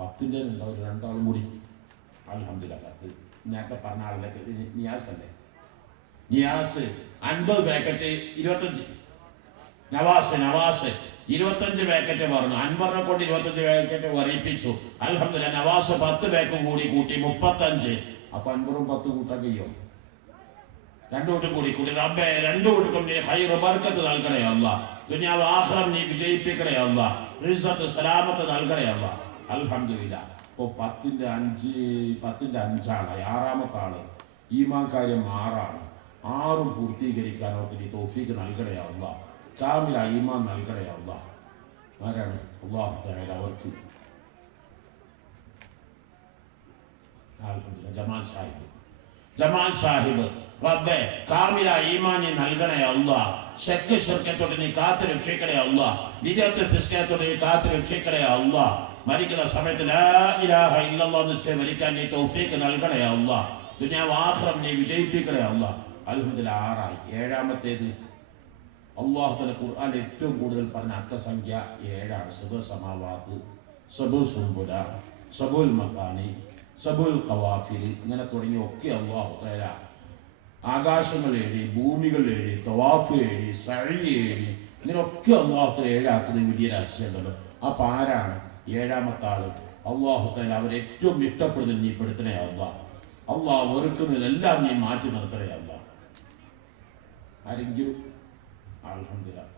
10ൻ്റെ ഉണ്ടാവും രണ്ടാളും കൂടി. അൽഹംദുലില്ലാഹ് 10. നേരത്തെ പറഞ്ഞ ആളിലേക്ക് നിയാസ് അല്ലേ, നിയാസ് 50 പാക്കറ്റ് 25. നവാസ് 25 പാക്കറ്റ് പറഞ്ഞു. അൻവറിനെ കൊണ്ട് 25 പാക്കറ്റ് വറിയിപ്പിച്ചു. അൽഹംദുലില്ലാഹ് നവാസ് 10 പാക്ക് കൂടി കൂട്ടി 35. അപ്പൊ അൻവറും 10 കൂട്ടാൻ കഴിയും. രണ്ടുകൂട്ടും കൂടി റബ്ബേ രണ്ടുകൂട്ടും നീ ഖൈർ ബർക്കത്ത് നൽകണേ അല്ലാഹ്. ദുനിയാവ് ആഖിറം നീ വിജയിപ്പിക്കണേ അല്ലാഹ്. ഇസ്സത്ത് സലാമത്ത് നൽകണേ അല്ലാഹ്. അൽഹംദുലില്ലാഹ്. ഇപ്പോൾ 10ൻ്റെ 5 ആളായി. 6ാമത്തെ ആള് ഈമാൻ കാര്യം 6ആണ്. 6ഉം പൂർത്തീകരിക്കാൻ അവർക്ക് നീ തൗഫീഖ് നൽകണേ അല്ലാഹ്. കാമില ഈമാൻ നൽകണേ അല്ലാഹ്. ആരാണ്? അല്ലാഹു തആല അവർക്ക് അൽഹംദുലില്ലാഹ് ജമാൽ സാഹിബ് റബ്ബേ കാമില ഈമാൻ നൽകണേ അല്ലാഹ്. ശക്ക് ശിർക്കത്തോട് നീ കാത്തു രക്ഷിക്കണേ അല്ലാഹ്. വിദഅത്ത് ഫിസ്കത്തോട് നീ കാത്തു രക്ഷിക്കണേ അല്ലാഹ്. മരിക്കുന്ന സമയത്ത് ലാ ഇലാഹ ഇല്ലല്ലാഹ് എന്ന് വെച്ച് മരിക്കാൻ നീ തൗഫീഖ് നൽകണേ അല്ലാഹ്. ദുനിയാവ് ആഖിറം നീ വിജയിപ്പിക്കണേ അല്ലാഹ്. അൽഹംദുലില്ലാഹ് 6ആയി. 7ാമത്തേത് അല്ലാഹു തആല ഖുർആനിൽ ഏറ്റവും കൂടുതൽ പറഞ്ഞ അക്കസംഖ്യ 7ആണ്. സബഉ സമാവാത്ത്, സബഉ സുംബുല, സബഉൽ മസാനി, സബുൽ ഖവാഫിൽ, ഇങ്ങനെ തുടങ്ങിയ ഒക്കെ അല്ലാഹു തആല ആകാശങ്ങൾ എഴുതി, ഭൂമികൾ എഴുതി, തവാഫ് എഴുതി, സഅയ് എഴുതി, ഇങ്ങനെയൊക്കെ അല്ലാഹു തആല 7 ആക്കുന്നത് വലിയ രഹസ്യമുണ്ട്. അപ്പൊ ആരാണ് 7ാമത്തെ ആള്? അല്ലാഹു തആല അവരെ ഏറ്റവും ഇഷ്ടപ്പെടുന്നത് നീ പെടുത്തണേ അല്ലാഹ്. അല്ലാഹ് വെറുക്കുന്നതെല്ലാം നീ മാറ്റി നിർത്തണേ അല്ലാഹ്. ആരെങ്കിലും? അൽഹംദുലില്ലാഹ്.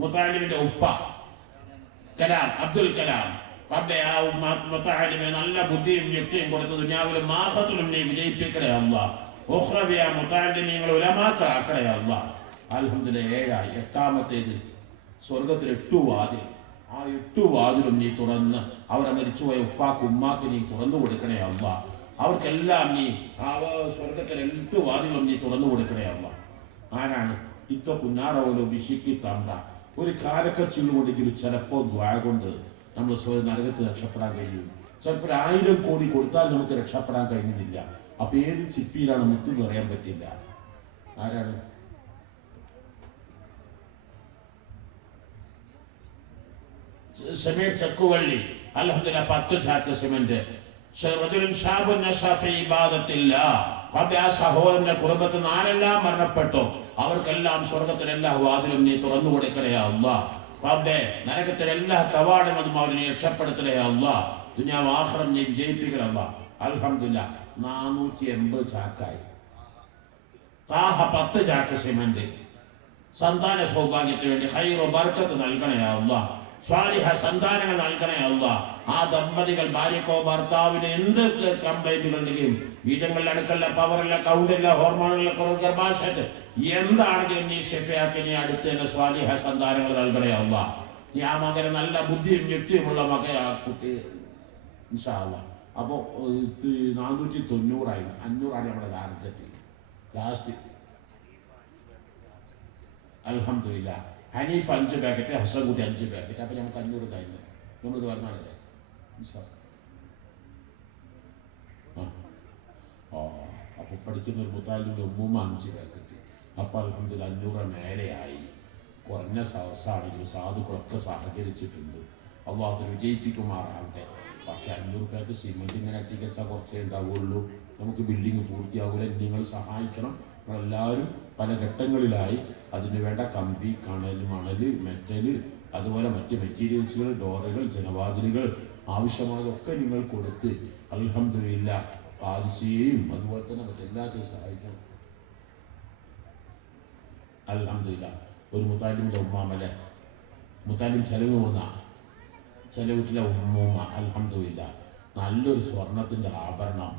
മുത്താലിബിന്റെ ഉപ്പ കലാം, അബ്ദുൽ കലാം. റബ്ബേ ആ മുത്താലിബിന് നല്ല ബുദ്ധിയും യുക്തിയും കൊടുത്ത് ദുനിയാവിലും ആഖിറത്തിലും നീ വിജയിപ്പിക്കണേ അല്ലാഹ്. ഉഖ്റവിയ മുത്താലിബീങ്ങൾ ഉലമാക്കളാക്കണേ അല്ലാഹ്. അൽഹംദുലില്ലാഹ് 7ആയി. 8ാമത്തേത് സ്വർഗത്തിൽ 8 വാതിൽ. ആ 8 വാതിലും നീ തുറന്ന് അവരെ മരിച്ചുപോയ ഉപ്പാക്ക് ഉമ്മാക്ക് നീ തുറന്നു കൊടുക്കണേ അല്ലാഹ്. അവർക്കെല്ലാം നീ ആ സ്വർഗത്തിൽ 8 വാതിലും നീ തുറന്നു കൊടുക്കണേ അല്ലാഹ്. ആരാണ്? ഇത്ത കുന്നാറോലോ വിശിക്കി തമ്പ്ര. ഒരു കാലക്കച്ചിൽ കൊണ്ടെങ്കിലും ചിലപ്പോൾ ദ്വാ കൊണ്ട് നമ്മൾ നരകത്തിൽ രക്ഷപ്പെടാൻ കഴിയും. ചിലപ്പോൾ 1000 കോടി കൊടുത്താൽ നമുക്ക് രക്ഷപ്പെടാൻ കഴിയുന്നില്ല. അപ്പൊ ഏത് ചിപ്പിയിലാണ് മുത്തെന്ന് പറയാൻ പറ്റില്ല. ആരാണ്? സമീർ ചക്കുവള്ളി. അൽഹംദുലില്ലാഹ് 10 ചാക്ക് സിമന്റ്. ആ സഹോദരന്റെ കുടുംബത്തിൽ 4 മരണപ്പെട്ടു. അവർക്കെല്ലാം സ്വർഗത്തിൽ എല്ലാ വാതിലും നീ തുറന്നു കൊടുക്കണേ അല്ലാഹ്. റബ്ബേ നരകത്തിൽ എല്ലാ കവാടങ്ങളും അവർ നീ രക്ഷപ്പെടുത്തണേ അല്ലാഹ്. ദുനിയാവ് ആഖിറം നീ വിജയിപ്പിക്കണേ അല്ലാഹ്. അൽഹംദുലില്ലാഹ് 480 ചാക്കായി. താഹ 10 ചാക്ക് സിമന്റ്. സന്താന സൗഭാഗ്യത്തിന് വേണ്ടി ഖൈർ ബർക്കത്ത് നൽകണേ അല്ലാഹ്. സ്വാലിഹ സന്താനങ്ങൾ നൽകണേ അല്ലാഹ്. ആ ദമ്പതികൾ ഭാര്യക്കോ ഭർത്താവിന് എന്ത് കംപ്ലൈന്റുകൾ ഉണ്ടെങ്കിലും, ബീജങ്ങളിൽ അടുക്കല്ല, പവറില്ല, കൗണ്ടില്ല, ഹോർമോണില്ല, കുറവ്, ഗർഭാശയത്ത് എന്താണെങ്കിലും നീ ഷിഫയാക്കി നീ അടുത്ത് തന്നെ സ്വാലിഹ സന്താനങ്ങൾ നൽകണേ അല്ലാഹ്. നീ ആ മകനെ നല്ല ബുദ്ധിയും യുക്തിയുമുള്ള ആ കുട്ടി ഇൻഷാ അല്ലാഹ്. അപ്പോൾ 490 500ആണ് നമ്മുടെ ടാർജറ്റ് ലാസ്റ്റ്. അൽഹംദുലില്ലാഹ്. Hanif 5 packet, Hasankutty 5 packet. അപ്പൊ നമുക്ക് 500 കഴിഞ്ഞു. നമ്മളിത് പറഞ്ഞാണല്ലേ. അപ്പൊ പഠിക്കുന്ന ഒരു മുത്താലിന്റെ ഉമ്മൂമ്മ 5 പാക്കറ്റ്. അപ്പൊ അൽഹംദുലില്ലാഹ് 500 മേലെയായി. കുറഞ്ഞ സദസ്സാണെങ്കിലും സാധുക്കളൊക്കെ സഹകരിച്ചിട്ടുണ്ട്. അല്ലാഹു വിജയിപ്പിക്കുമാറാകട്ടെ. പക്ഷെ 500 പാക്ക് സിമെന്റ് ഇങ്ങനെ അട്ടിക്കച്ചാൽ കുറച്ചേ ഉണ്ടാവുള്ളൂ. നമുക്ക് ബിൽഡിങ് പൂർത്തിയാവില്ല. നിങ്ങൾ സഹായിക്കണം. നമ്മളെല്ലാവരും പല ഘട്ടങ്ങളിലായി അതിന് വേണ്ട കമ്പി, കണല്, മണല്, മെറ്റല്, അതുപോലെ മറ്റ് മെറ്റീരിയൽസുകൾ, ഡോറുകൾ, ജനവാതിലുകൾ ആവശ്യമായതൊക്കെ നിങ്ങൾ കൊടുത്ത് അൽഹംദുലില്ലാഹ് പാദിസിയെയും അതുപോലെ തന്നെ മറ്റെല്ലാത്തിനും സഹായിക്കണം. അൽഹംദുലില്ലാഹ്. ഒരു മുത്താലിമിൻ്റെ ഉമ്മാമലെ മുത്താലിം ചെലവ് വന്ന ചില വീട്ടിലെ ഉമ്മൂമ്മ അൽഹംദുലില്ലാഹ് നല്ലൊരു സ്വർണത്തിൻ്റെ ആഭരണം.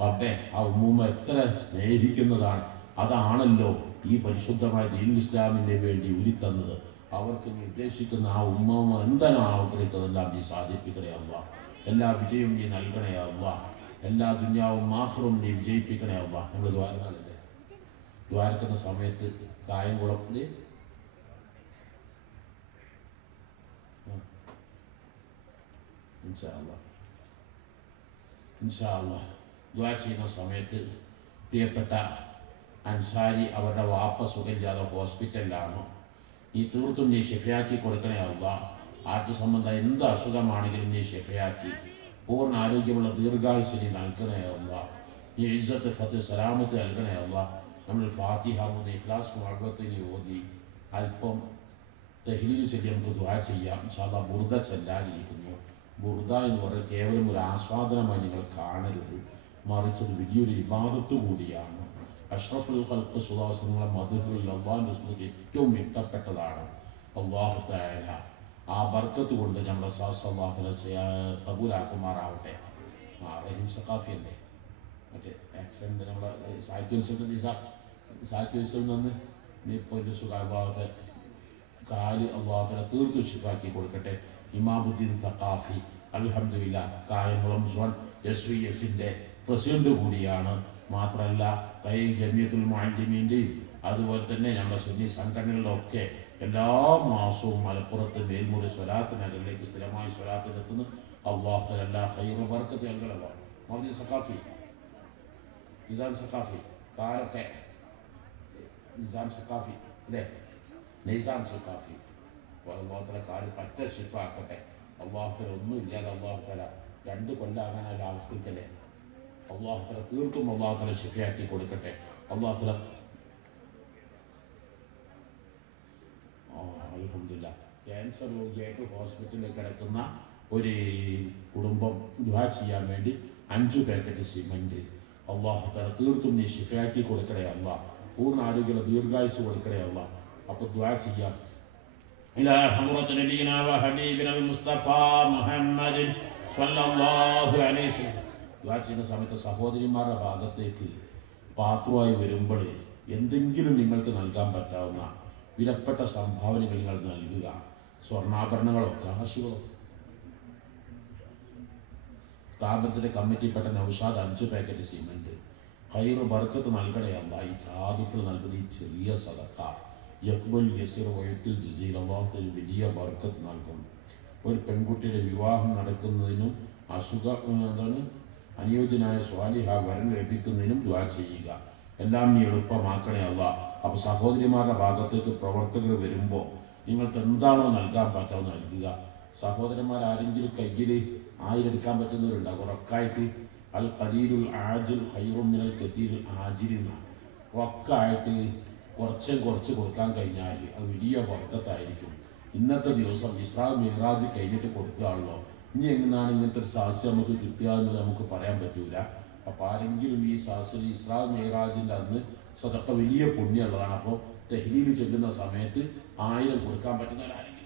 റബ്ബേ ആ ഉമ്മൂമ്മ എത്ര സ്നേഹിക്കുന്നതാണ്. അതാണല്ലോ ഈ പരിശുദ്ധമായ ദീനുൽ ഇസ്ലാമിന് വേണ്ടി ഉരുത്തന്നത്. അവർക്ക് നീ ഉദ്ദേശിക്കുന്ന ആ ഉമ്മൂമ്മ എന്താണ് ആഗ്രഹിക്കുന്നതെല്ലാം നീ സാധിപ്പിക്കണേ അല്ലാഹ്. എല്ലാ വിജയവും നീ നൽകണേ അല്ലാഹ്. എല്ലാ ദുനിയാവും ആഖിറവും നീ വിജയിപ്പിക്കണേ അല്ലാഹ്. നമ്മൾ ദ്വാരങ്ങളല്ലേ, ദ്വാരക്കുന്ന സമയത്ത് കായംകുളം ഇൻഷാ അല്ലാഹ് ദ്വാ ചെയ്യുന്ന സമയത്ത് പ്രിയപ്പെട്ട അൻസാരി അവരുടെ വാപ്പ സുഖമില്ലാതെ ഹോസ്പിറ്റലിലാണ്. നീ തീർത്തും നീ ഷിഫയാക്കി കൊടുക്കണേ അല്ലാ. ആർട്ട് സംബന്ധ എന്ത് അസുഖമാണെങ്കിലും നീ ഷിഫയാക്കി പൂർണ്ണ ആരോഗ്യമുള്ള ദീർഘായുസ് നീ നൽകണേ അല്ലാ. നീ ഇസ്സത്ത് ഫത്ത് സലാമത്ത് നൽകണേ അല്ലാ. നമ്മൾ ഫാത്തിഹ മൂന്ന് ഇഖ്ലാസ് മുഅവ്വത്ത് നീ ഓതി അല്പം തഹ്ലീൽ ചൊല്ലി നമുക്ക് ദുആ ചെയ്യാം. ഇൻഷാ അല്ലാഹ് ബുർദ ചൊല്ലാനിരിക്കുന്നു. ബുർദ എന്ന് പറയുന്നത് കേവലം ഒരു ആസ്വാദനമായി നിങ്ങൾ കാണരുത്, മറിച്ച് അത് വലിയൊരു ഇബാദത്ത് കൂടിയാണ്. അഷ്റഫുൽ ഖൽഖ് സ്വല്ലല്ലാഹു അലൈഹി വസല്ലം മദ്ഹുൽ അല്ലാഹുവിൻ്റെ റസൂലിന് ഏറ്റവും ഇഷ്ടപ്പെട്ടതാണ്. അല്ലാഹു തആല ആ ബർക്കത്ത് കൊണ്ട് നമ്മുടെ അല്ലാഹു തആല കബൂലാക്കുമാറാവട്ടെ. റഹീം സഖാഫി അല്ലേ മറ്റേ ആക്സിഡൻറ്റ് നമ്മുടെ സാഹിത്യോത്സവം നിന്ന് ഇപ്പോൾ ഒരു സുഖാഭാവത്തെ കാല് അല്ലാഹു തആല തീർത്തു ഷിഫാക്കി കൊടുക്കട്ടെ. ഇമാമുദ്ദീൻ സഖാഫി അൽഹംദുലില്ലാഹ് കായംകുളം സോൺ SVSൻ്റെ പ്രസിഡന്റ് കൂടിയാണ്. മാത്രമല്ല റഹീം ജമിയത്തുൽ മുഅല്ലിമീൻ്റെയും അതുപോലെ തന്നെ നമ്മുടെ സുന്നി സംഘടനകളുടെ ഒക്കെ എല്ലാ മാസവും മലപ്പുറത്ത് മേൽമുറി സ്വലാത്ത് നഗറിലേക്ക് സ്ഥിരമായി സ്വലാത്തിനെത്തുന്നു. അല്ലാഹു തആല എല്ലാ ഖൈർ ബർക്കത്ത് നൽകണമേ. മൗലവി സഖാഫി നിസാം സഖാഫി താരൊക്കെ നിസാം സഖാഫി അല്ലേ നിസാം സഖാഫി അല്ലാഹു തആല കാല് പറ്റ ഷിഫാക്കട്ടെ. അല്ലാഹു തആല ഒന്നും ഇല്ലാതെ അല്ലാഹു തആല 2 കൊല്ലാകാൻ ആ അവസ്ഥയ്ക്കല്ലേ. അല്ലാഹു തആല തീർത്തും അല്ലാഹു തആല ഷിഫയാക്കി കൊടുക്കട്ടെ. അല്ലാഹു തആല അൽഹംദുലില്ലാഹ് ക്യാൻസർ രോഗിയായിട്ട് ഹോസ്പിറ്റലിൽ കിടക്കുന്ന ഒരു കുടുംബം ദുആ ചെയ്യാൻ വേണ്ടി 5 പാക്കറ്റ് സിമൻറ്റ് അല്ലാഹു തആല തീർത്തും നീ ഷിഫയാക്കി കൊടുക്കണേ അല്ലാഹ്. പൂർണ്ണ ആരോഗ്യമുള്ള ദീർഘായുസ് കൊടുക്കണേ അല്ലാഹ്. അപ്പോൾ ദുആ ചെയ്യാം. ഇലാ ഹദ്റത്ത് നബിയിനാ വ ഹബീബിനാ മുസ്തഫ മുഹമ്മദ് സ്വല്ലല്ലാഹു അലൈഹി വസല്ലം. ദുആ ചെയ്യുന്ന സമയത്ത് സഹോദരിമാരുടെ ഭാഗത്തേക്ക് പാത്രമായി വരുമ്പോൾ എന്തെങ്കിലും നിങ്ങൾക്ക് നൽകാൻ പറ്റാവുന്ന വിലപ്പെട്ട സംഭാവനകൾ നിങ്ങൾ നൽകുക. സ്വർണ്ണാഭരണങ്ങളോ കാശുകളോ. സ്ഥാപനത്തിൻ്റെ കമ്മിറ്റിപ്പെട്ട നൗഷാദ് 5 പാക്കറ്റ് സിമൻറ്റ് ഖൈർ ബർക്കത്ത് നൽകണേ അല്ലാഹ്. ഈ സാധുക്കൾ നൽകുന്ന ഈ ചെറിയ സദഖ യഖ്ബൽ യസീർ വയത്തിൽ ജസീൽ അല്ലാഹു വലിയ ബർക്കത്ത് നൽകും. ഒരു പെൺകുട്ടിയുടെ വിവാഹം നടക്കുന്നതിനും അനുയോജ്യനായ സ്വാലിഹ വരൻ ലഭിക്കുന്നതിനും ദുആ ചെയ്യുക. എല്ലാം നീ എളുപ്പമാക്കണേ അല്ലാഹ്. അപ്പോൾ സഹോദരിമാരുടെ ഭാഗത്തേക്ക് പ്രവർത്തകർ വരുമ്പോൾ നിങ്ങൾക്ക് എന്താണോ നൽകാൻ പറ്റാവുന്ന നൽകുക. സഹോദരന്മാർ ആരെങ്കിലും കയ്യിൽ 1000 എടുക്കാൻ പറ്റുന്നവരുണ്ടാകും. ഉറക്കായിട്ട് അൽ ഖലീലുൽ ആജിൽ ഖൈറും മിനൽ കതീരിൽ ആജിൽ ഉറക്കായിട്ട് കുറച്ച് കൊടുക്കാൻ കഴിഞ്ഞാൽ അത് വലിയ ബർക്കത്തായിരിക്കും. ഇന്നത്തെ ദിവസം ഇസ്രാ മിഅ്റാജ് കഴിഞ്ഞിട്ട് കൊടുക്കുകയാണല്ലോ. ഇനി എങ്ങനെയാണ് ഇങ്ങനത്തെ ഒരു സാഹസ്യം നമുക്ക് കിട്ടുക എന്നത് നമുക്ക് പറയാൻ പറ്റൂല. അപ്പോൾ ആരെങ്കിലും ഈ സാഹസ്യം ഇസ്രാ മിഅ്റാജിൻ്റെ അന്ന് സദഖ വലിയ പുണ്യമുള്ളതാണ്. അപ്പോൾ തഹ്ലീൽ ചെല്ലുന്ന സമയത്ത് 1000 കൊടുക്കാൻ പറ്റുന്നവരാരെങ്കിലും